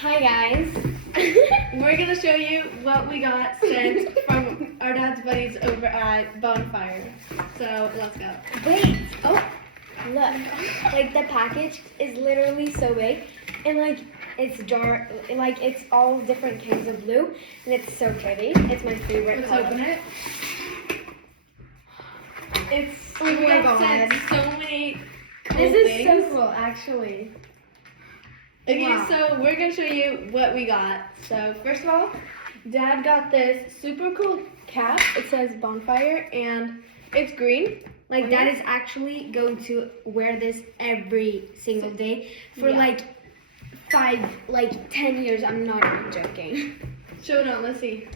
Hi guys. We're gonna show you what we got sent from our dad's buddies over at Bonfire. So let's go. Wait. Oh, look. Like the package is literally so big, and like it's dark. Like it's all different kinds of blue, and it's so pretty. It's my favorite. Let's color. open it. It's Oh we my got sent God. so many cool This is things. so cool, actually. Okay, Wow. so we're gonna show you what we got. So first of all, Dad got this super cool cap. It says Bonfire and it's green. Like Dad is actually going to wear this every single day for Yeah. like 10 years. I'm not even joking. Show it on, let's see.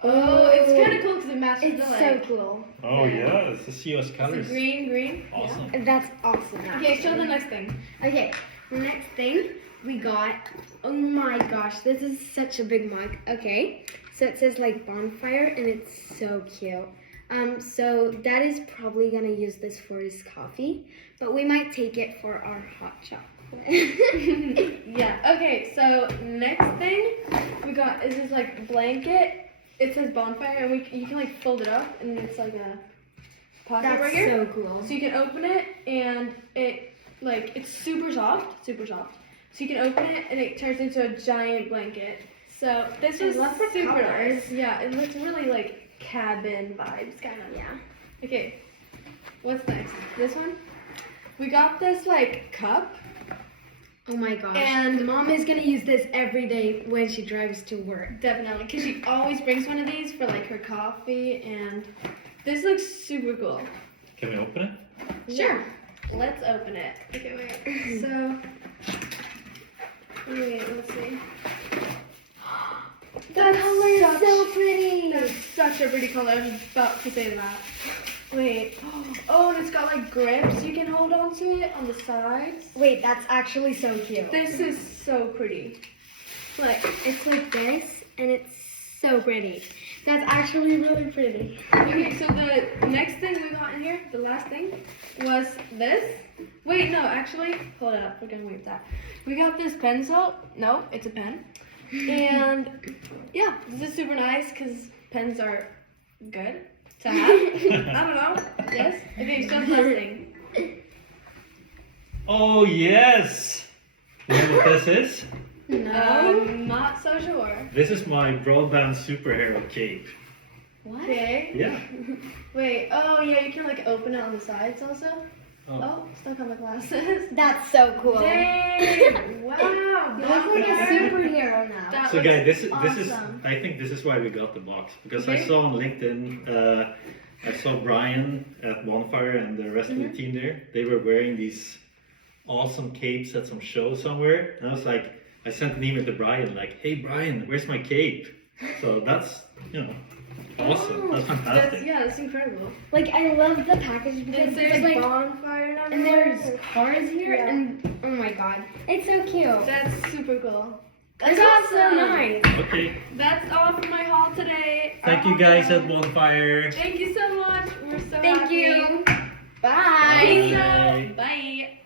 Oh, it's kind of cool because it matches It's the so leg. cool. Oh yeah, it's the CS It's colors. a green. Awesome. That's awesome. Okay, show the actually. next thing. Okay, the next thing we got, oh my gosh, this is such a big mug. Okay, so it says like Bonfire and it's so cute. So Dad is probably gonna use this for his coffee, but we might take it for our hot chocolate. Yeah, okay, so next thing we got is this like blanket. It says Bonfire and you can like fold it up and it's like a pocket That's right here. so cool. So you can open it and it's super soft. So you can open it and it turns into a giant blanket. So this I is love the super colors. nice. Yeah, it looks really like cabin vibes kind of. Yeah. Okay, what's next? This one? We got this like cup. Oh my gosh. And- Mom is gonna use this every day when she drives to work. Definitely, because she always brings one of these for like her coffee, and this looks super cool. Can we open it? Sure. Let's open it. Okay, wait. So, wait, let's see. The color is so pretty. That's such a pretty color. I was about to say that. Wait. Oh, and it's got like grips you can hold onto it on the sides. Wait, that's actually so cute. This is so pretty. Like, It's like this, and it's so pretty. That's actually really pretty. okay, so the next thing we got in here, the last thing, was this. Wait, no, actually, hold up. We're gonna wait that. We got this pencil. No, it's a pen. And yeah, this is super nice because pens are good to have. I don't know. Yes? Okay, so the last thing. Oh yes! You know what this is? Not so sure. This is my broadband superhero cape. What? Okay. Yeah. Wait, oh yeah, you can like open it on the sides also. Oh. Oh, stuck on the glasses. That's so cool. Dang! Wow! You look like a superhero now. That So looks guys, this is awesome. I think this is why we got the box because I Okay. saw on LinkedIn I saw Brian at Bonfire and the rest of the team there. They were wearing these awesome capes at some show somewhere, and I was like, I sent an email to Brian like, hey Brian, where's my cape? So that's awesome. That's fantastic. That's incredible. Like I love the package because And there's there's like bonfire and there's cars here Yeah. and oh my god, it's so cute. That's super cool. That's That's so awesome. nice. Okay. That's all for my haul today. Thank Our you guys haul. at Bonfire. Thank you so much. We're so Thank happy. you. Bye. Bye. Bye.